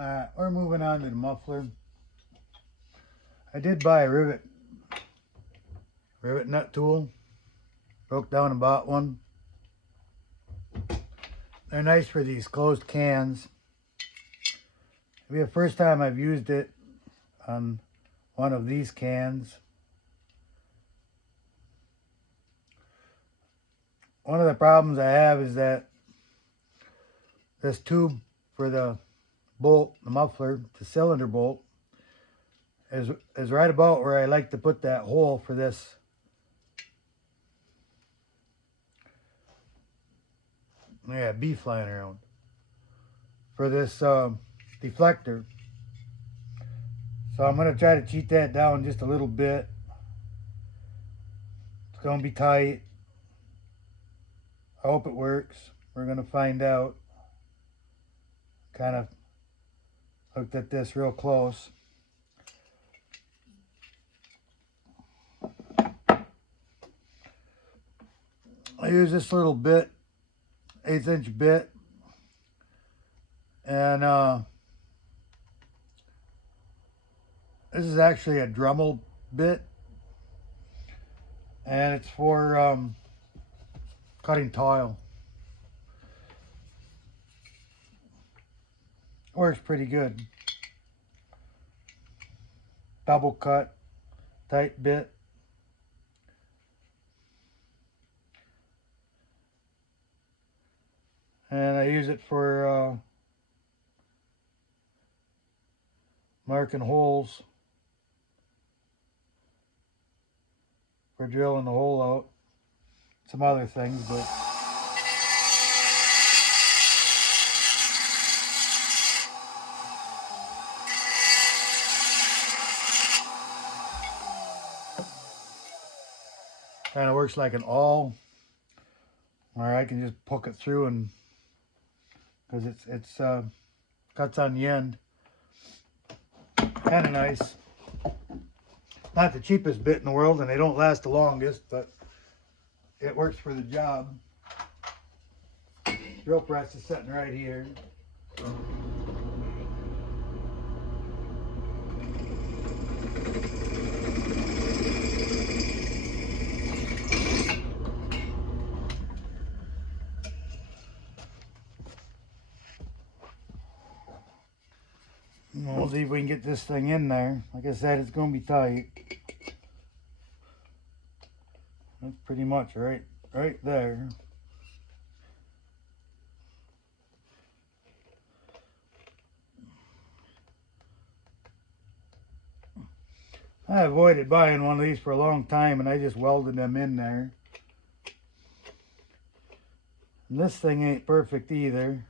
We're moving on to the muffler. I did buy a rivet nut tool. Broke down and bought one. They're nice for these closed cans. It'll be the first time I've used it on one of these cans. One of the problems I have is that this tube for the bolt, the muffler, the cylinder bolt, is right about where I like to put that hole for this. Yeah, bee flying around. For this deflector. So I'm going to try to cheat that down just a little bit. It's going to be tight. I hope it works. We're going to find out. Kind of looked at this real close. I use this little bit, 1/8 inch bit, and this is actually a Dremel bit, and it's for cutting tile. Works pretty good. Double cut, tight bit. And I use it for marking holes, for drilling the hole out. Some other things, but kind of works like an awl, or I can just poke it through, and because it's cuts on the end. Kind of nice. Not the cheapest bit in the world, and they don't last the longest, but it works for the job. Drill press is sitting right here. We'll see if we can get this thing in there. Like I said, it's going to be tight. That's pretty much right there. I avoided buying one of these for a long time, and I just welded them in there. And this thing ain't perfect either.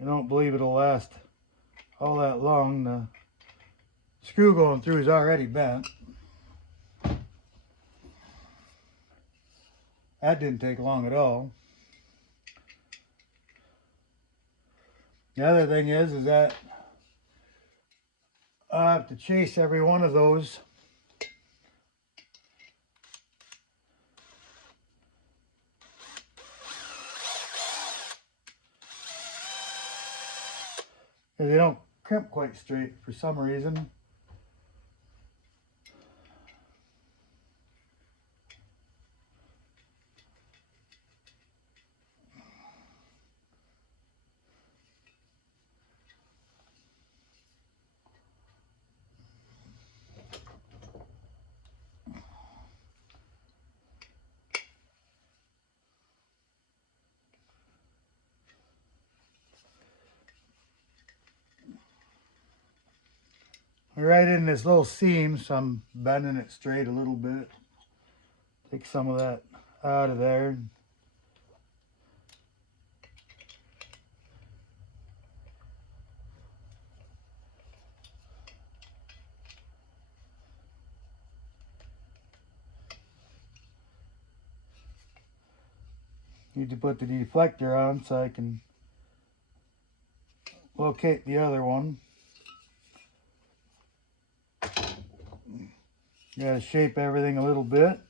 I don't believe it'll last all that long. The screw going through is already bent. That didn't take long at all. The other thing is that I have to chase every one of those. Because they don't crimp quite straight for some reason. Right in this little seam, so I'm bending it straight a little bit. Take some of that out of there. Need to put the deflector on so I can locate the other one. Gotta shape everything a little bit.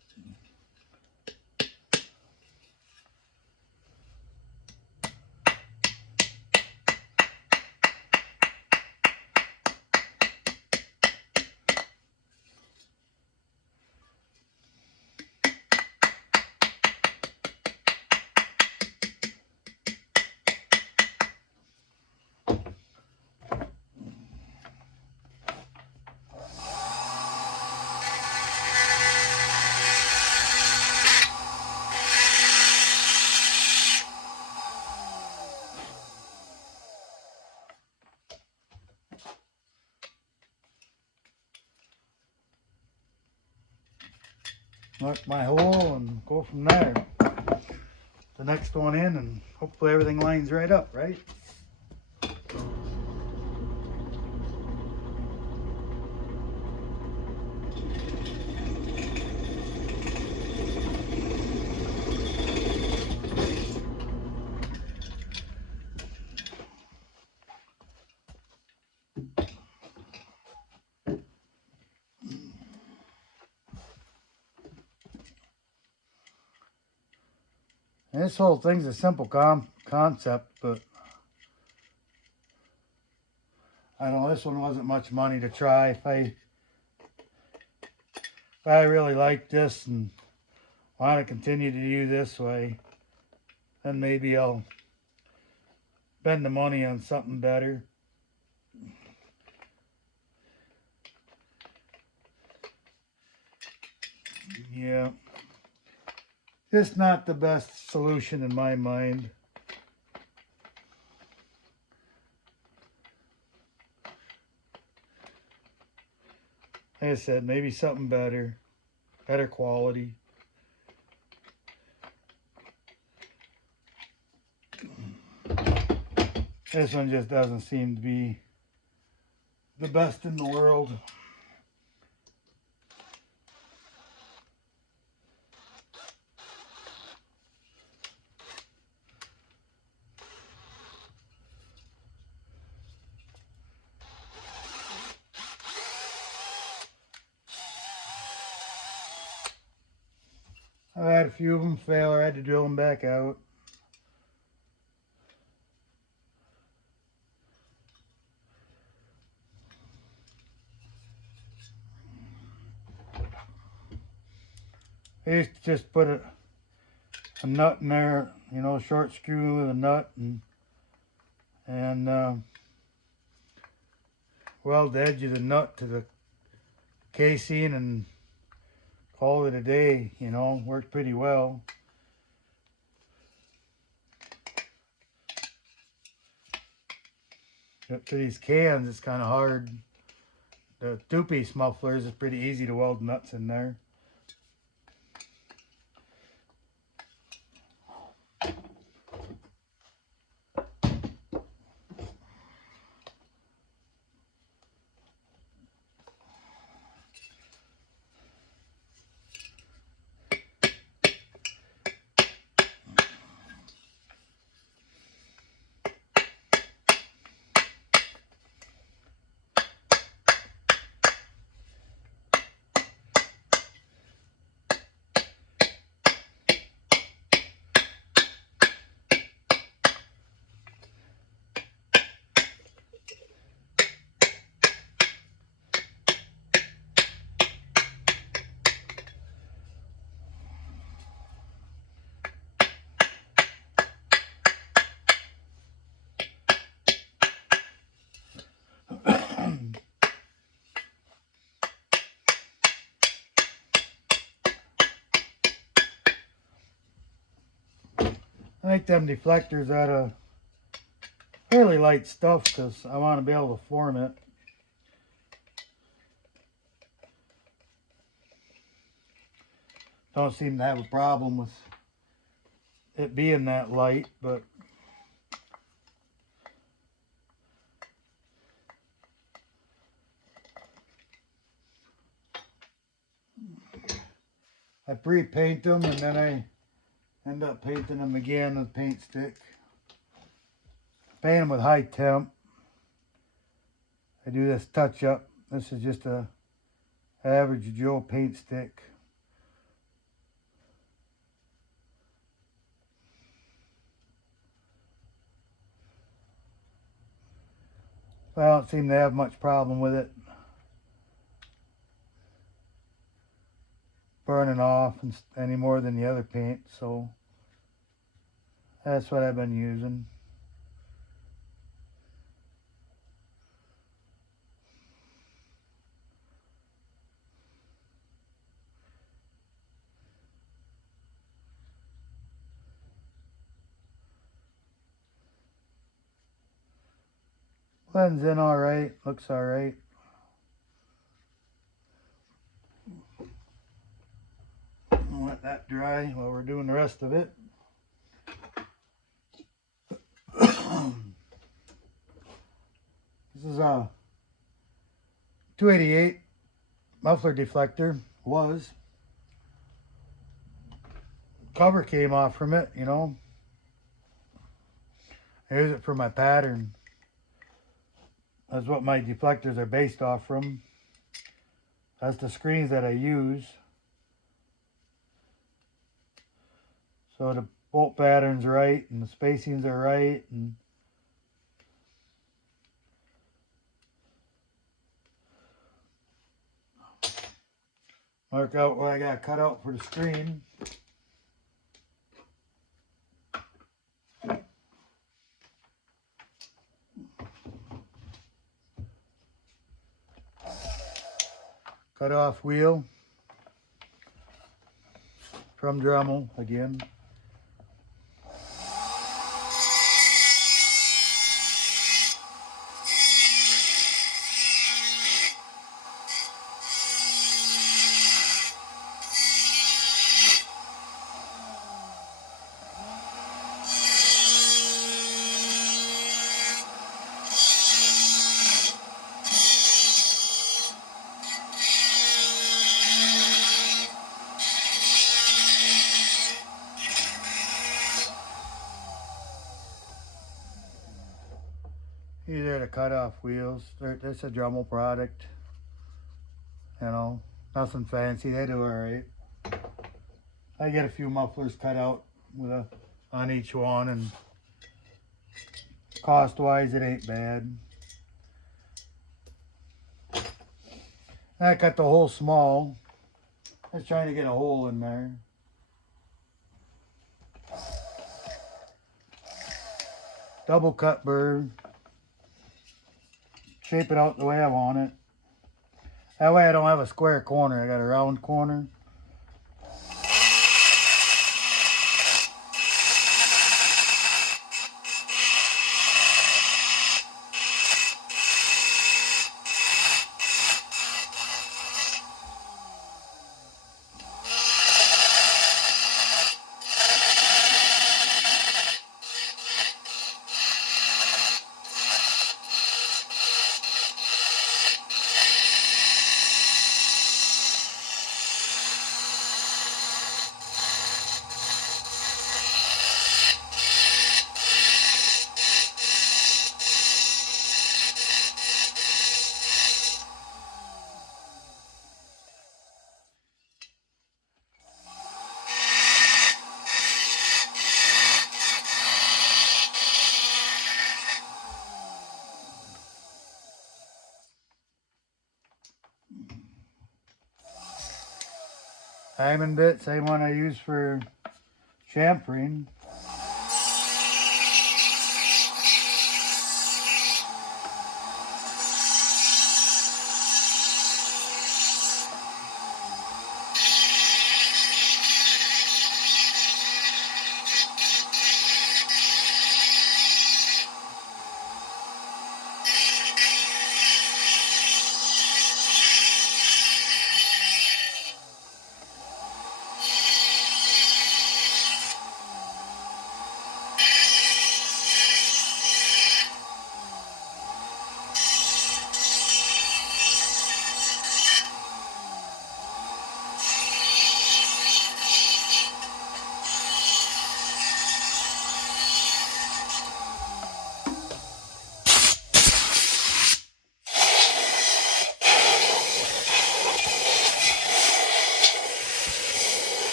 mark my hole and go from there. The next one in, and hopefully everything lines right up, right? And this whole thing's a simple concept, but I know this one wasn't much money to try. If I really like this and want to continue to do this way, then maybe I'll spend the money on something better. Yeah, just not the best solution in my mind. Like I said, maybe something better quality. This one just doesn't seem to be the best in the world. I've had a few of them fail, or I had to drill them back out. I used to just put a nut in there, you know, short screw with a nut, and weld the edge of the nut to the casing and call it a day, you know, worked pretty well. But for these cans, it's kind of hard. The two-piece mufflers is pretty easy to weld nuts in there. I make them deflectors out of fairly light stuff because I want to be able to form it. Don't seem to have a problem with it being that light, but I pre-paint them and then I end up painting them again with paint stick. Paint them with high temp. I do this touch up. This is just a average Joe paint stick. I don't seem to have much problem with it burning off any more than the other paint, so that's what I've been using. Blends in all right, looks all right. Let that dry while we're doing the rest of it. This is a 288 muffler deflector. Was. Cover came off from it, you know. I use it for my pattern. That's what my deflectors are based off from. That's the screens that I use. So the bolt pattern's right and the spacings are right, and mark out what I got cut out for the screen. Cut off wheel from Dremel again. These are the cut-off wheels. It's a Dremel product. You know, nothing fancy. They do alright. I get a few mufflers cut out with on each one, and cost-wise, it ain't bad. I cut the hole small. I was trying to get a hole in there. Double cut burr. Shape it out the way I want it. That way I don't have a square corner. I got a round corner. Diamond bit, same one I use for chamfering.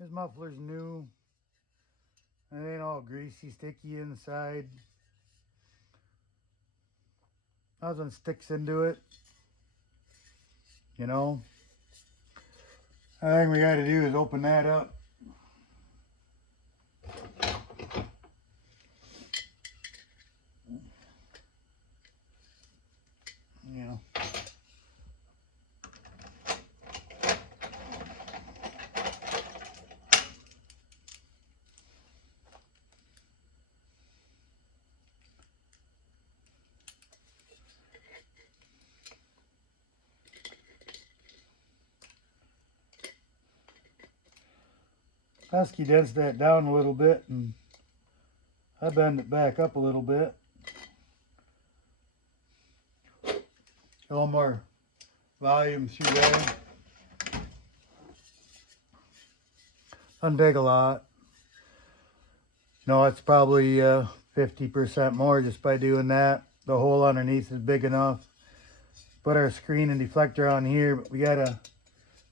This muffler's new. It ain't all greasy, sticky inside. Nothing sticks into it. You know? The thing we gotta do is open that up. You know. pesky dents that down a little bit, and I bend it back up a little bit. A little more volume through there. Doesn't take a lot. No, it's probably 50% more just by doing that. The hole underneath is big enough. Put our screen and deflector on here, but we gotta,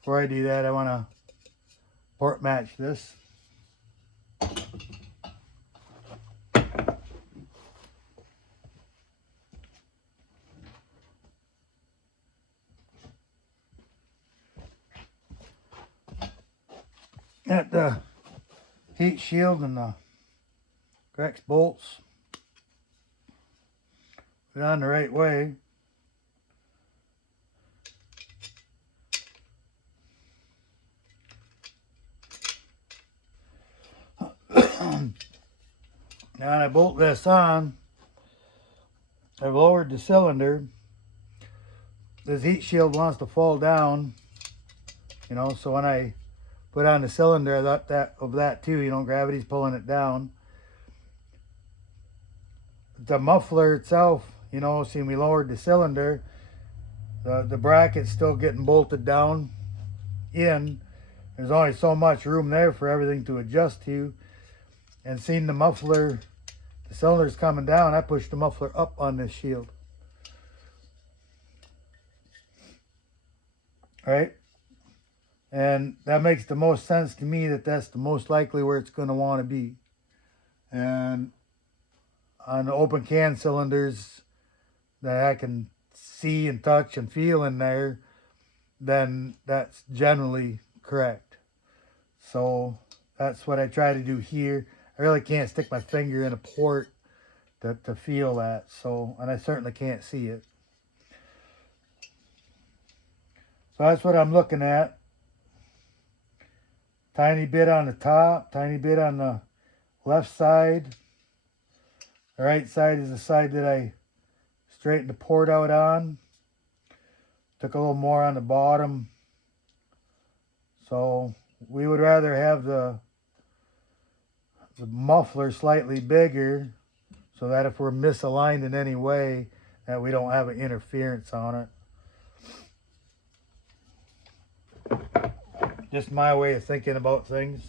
before I do that, I wanna port match this. Got the heat shield and the correct bolts. Put it on the right way. Now when I bolt this on, I've lowered the cylinder. This heat shield wants to fall down, you know, so when I put on the cylinder, I thought that too, you know, gravity's pulling it down. The muffler itself, you know, see, we lowered the cylinder, the bracket's still getting bolted down in. There's only so much room there for everything to adjust to. And seeing the muffler, the cylinder's coming down, I pushed the muffler up on this shield. Right? And that makes the most sense to me, that that's the most likely where it's going to want to be. And on the open can cylinders that I can see and touch and feel in there, then that's generally correct. So that's what I try to do here. I really can't stick my finger in a port to feel that. So, and I certainly can't see it. So that's what I'm looking at. Tiny bit on the top, tiny bit on the left side. The right side is the side that I straightened the port out on. Took a little more on the bottom. So we would rather have the muffler slightly bigger, so that if we're misaligned in any way, that we don't have an interference on it. Just my way of thinking about things.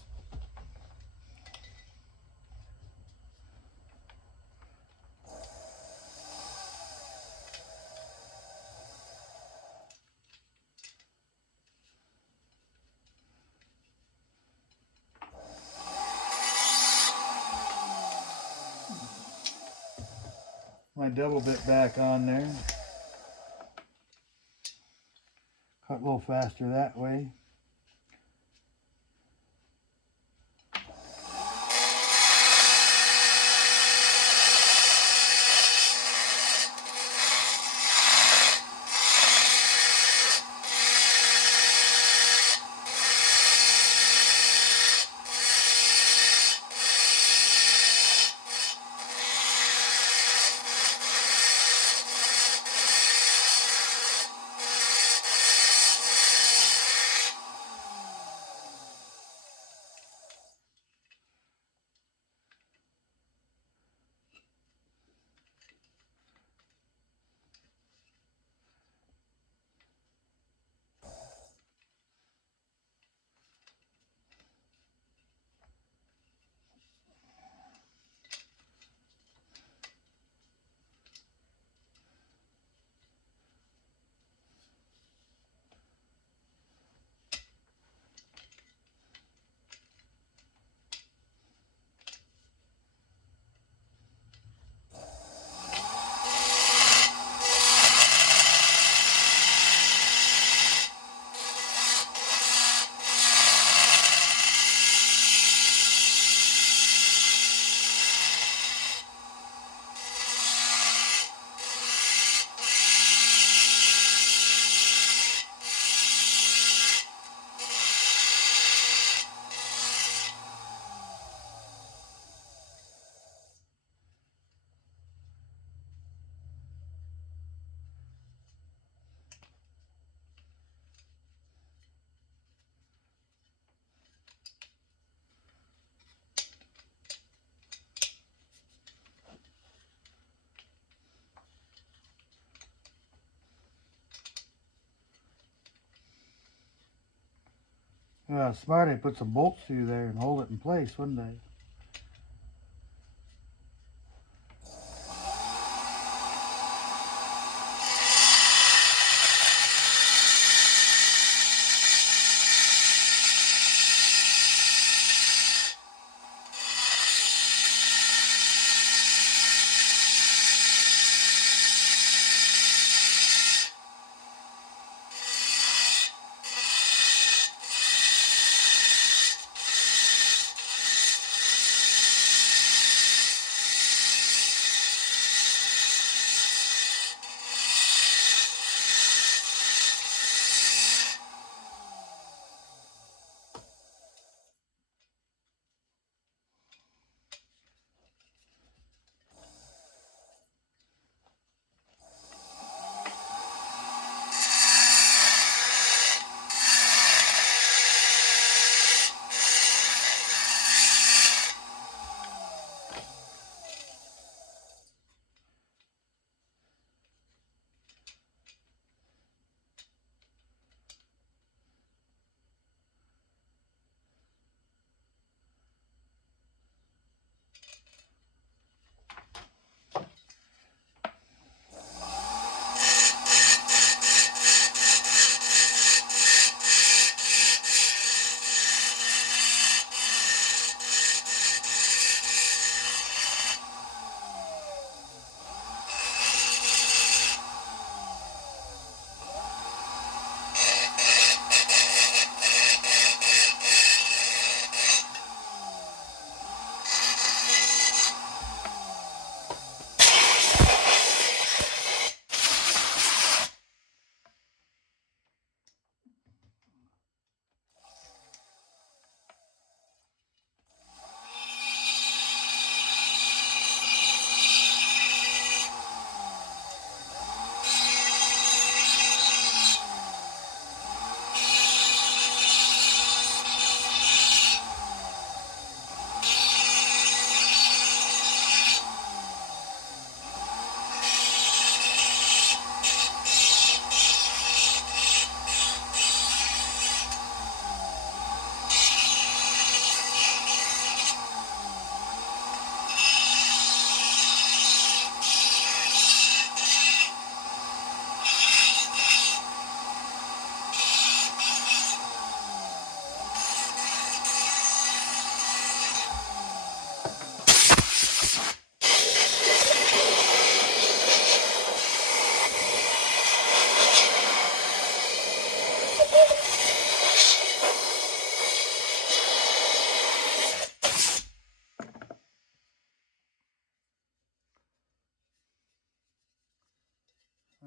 My double bit back on there. Cut a little faster that way. Smart, I'd put some bolts through there and hold it in place, wouldn't I?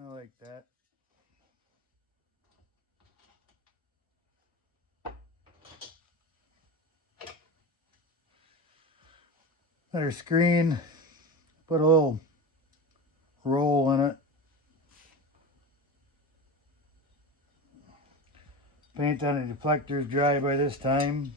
I like that. Better screen, put a little roll in it. Paint on the deflector's dry by this time.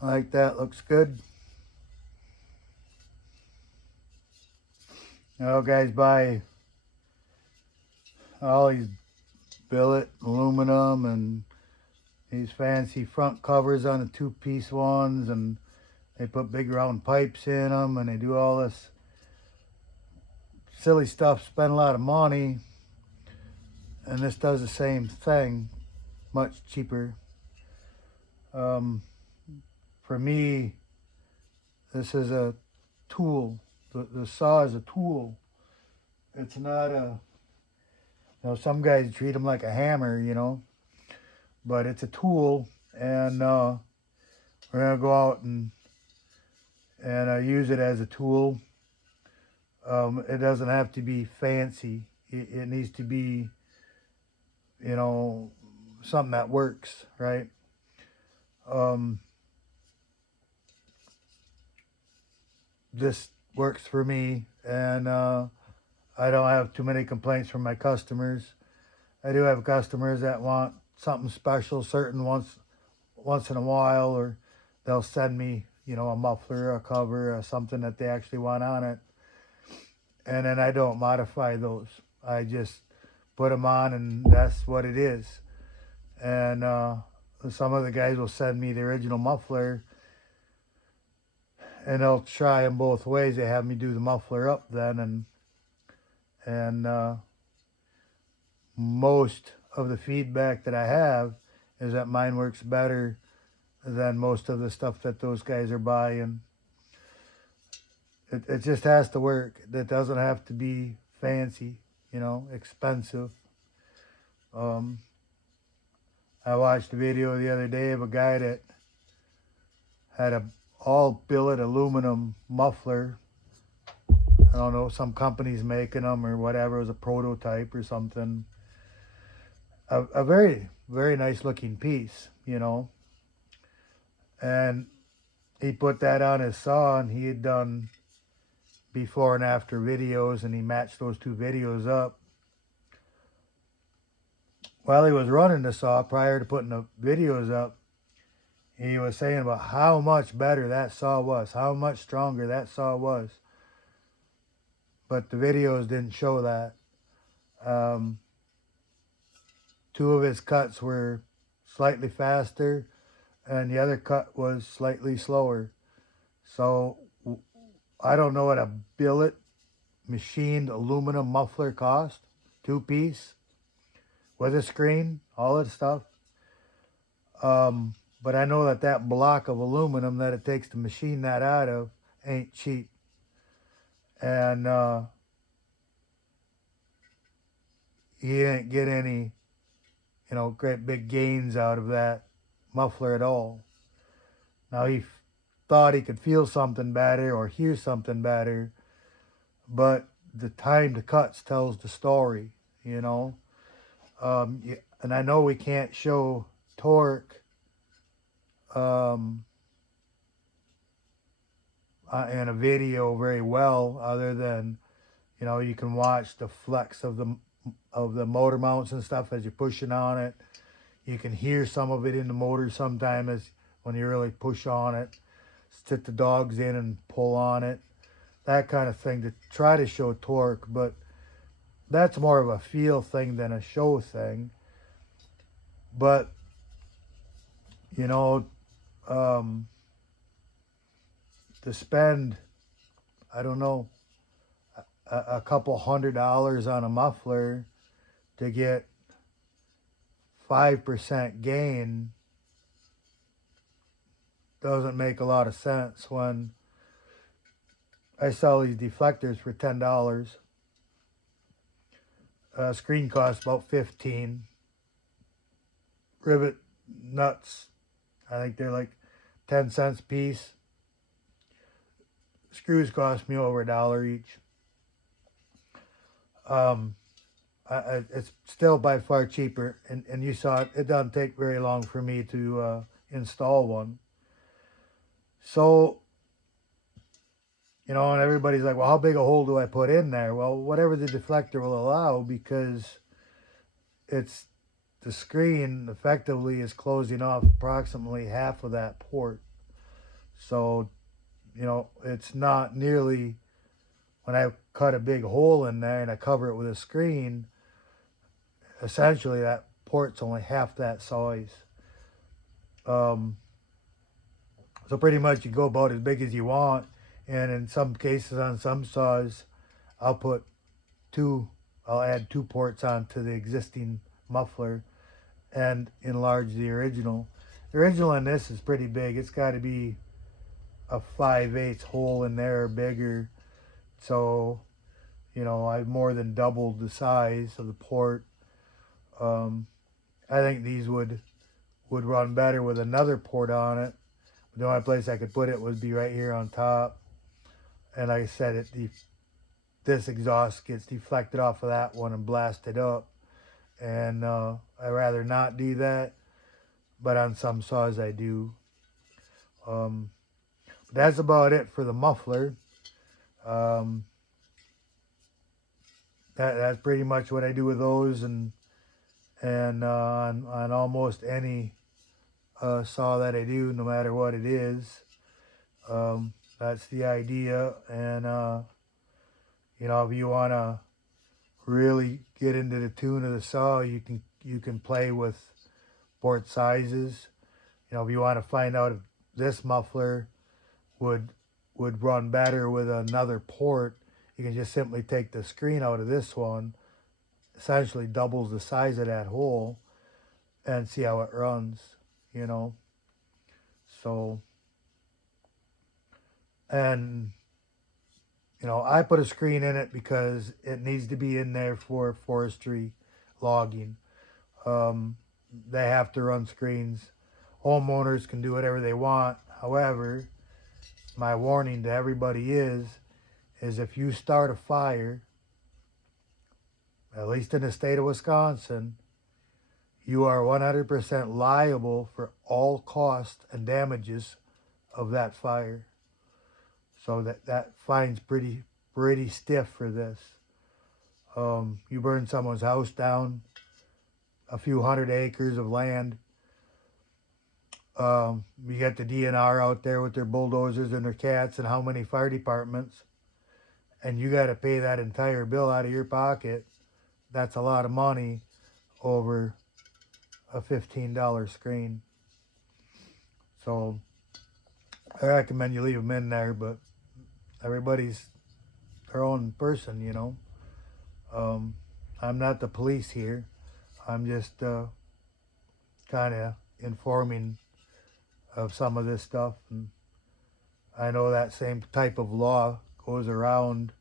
I like that, looks good. Now guys buy all these billet, aluminum, and these fancy front covers on the two-piece ones, and they put big round pipes in them, and they do all this silly stuff, spend a lot of money, and this does the same thing, much cheaper. Um, for me, this is a tool. The saw is a tool. It's not a, some guys treat them like a hammer, but it's a tool, and we're gonna go out and use it as a tool. It doesn't have to be fancy. It needs to be, something that works, right? This works for me, and I don't have too many complaints from my customers. I do have customers that want something special, certain once in a while, or they'll send me, a muffler, a cover, or something that they actually want on it. And then I don't modify those. I just put them on, and that's what it is. And some of the guys will send me the original muffler, and they'll try them both ways. They have me do the muffler up then, and most of the feedback that I have is that mine works better than most of the stuff that those guys are buying. It just has to work. It doesn't have to be fancy, expensive. I watched a video the other day of a guy that had a all billet aluminum muffler. I don't know, some company's making them or whatever. It was a prototype or something. A very, very nice looking piece, And he put that on his saw, and he had done before and after videos, and he matched those two videos up. While he was running the saw, prior to putting the videos up, he was saying about how much better that saw was, how much stronger that saw was. But the videos didn't show that. Two of his cuts were slightly faster, and the other cut was slightly slower. So I don't know what a billet machined aluminum muffler cost, two-piece, with a screen, all that stuff. But I know that block of aluminum that it takes to machine that out of ain't cheap. And he didn't get any, great big gains out of that muffler at all. Now he thought he could feel something better or hear something better, but the timed cuts tells the story, And I know we can't show torque in a video very well, other than, you can watch the flex of the motor mounts and stuff as you're pushing on it. You can hear some of it in the motor sometimes when you really push on it. Sit the dogs in and pull on it. That kind of thing to try to show torque, but that's more of a feel thing than a show thing. But, to spend, I don't know, a couple $100 on a muffler to get 5% gain doesn't make a lot of sense when I sell these deflectors for $10. Screen costs about $15. Rivet nuts, I think they're like 10 cents a piece. Screws cost me over $1 each. It's still by far cheaper, and you saw it doesn't take very long for me to install one. So, and everybody's like, well, how big a hole do I put in there? Well, whatever the deflector will allow, because the screen effectively is closing off approximately half of that port. So, it's not nearly, when I cut a big hole in there and I cover it with a screen, essentially that port's only half that size. So pretty much you go about as big as you want. And in some cases on some saws, I'll put I'll add 2 ports onto the existing muffler and enlarge the original. The original in this is pretty big. It's got to be a 5/8 hole in there or bigger. So, I've more than doubled the size of the port. I think these would run better with another port on it. The only place I could put it would be right here on top. And like I said, this exhaust gets deflected off of that one and blasted up. And I'd rather not do that. But on some saws I do. That's about it for the muffler. That's pretty much what I do with those, and on almost any saw that I do, no matter what it is. That's the idea. And if you want to really get into the tune of the saw, you can play with port sizes. If you want to find out if this muffler would run better with another port, you can just simply take the screen out of this one, essentially doubles the size of that hole, and see how it runs, So, and, I put a screen in it because it needs to be in there for forestry logging. They have to run screens. Homeowners can do whatever they want. However, my warning to everybody is if you start a fire, at least in the state of Wisconsin, you are 100% liable for all costs and damages of that fire. So that fine's pretty stiff for this. You burn someone's house down, a few 100 acres of land. You got the DNR out there with their bulldozers and their cats and how many fire departments, and you got to pay that entire bill out of your pocket. That's a lot of money over a $15 screen. So I recommend you leave them in there, but everybody's their own person, I'm not the police here. I'm just kind of informing of some of this stuff. And I know that same type of law goes around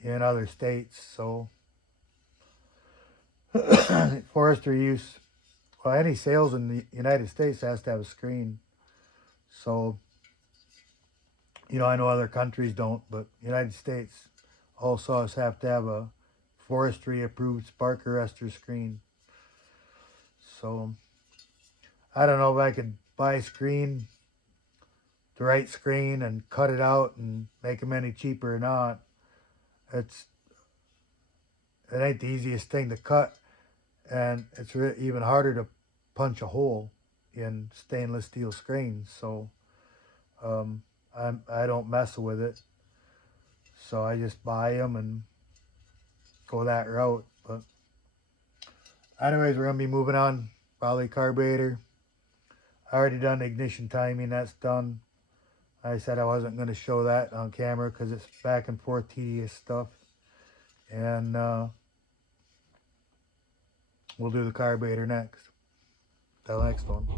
in other states. So forestry use, well, any sales in the United States has to have a screen. So, I know other countries don't, but United States, all saws have to have a forestry approved spark arrestor screen. So I don't know if I could buy a screen, the right screen, and cut it out and make them any cheaper or not. It ain't the easiest thing to cut, and it's even harder to punch a hole in stainless steel screens. So I don't mess with it. So I just buy them and go that route. But anyways, we're gonna be moving on. Probably carburetor. I already done the ignition timing. That's done. I said I wasn't going to show that on camera because it's back and forth tedious stuff. And we'll do the carburetor next. The next one.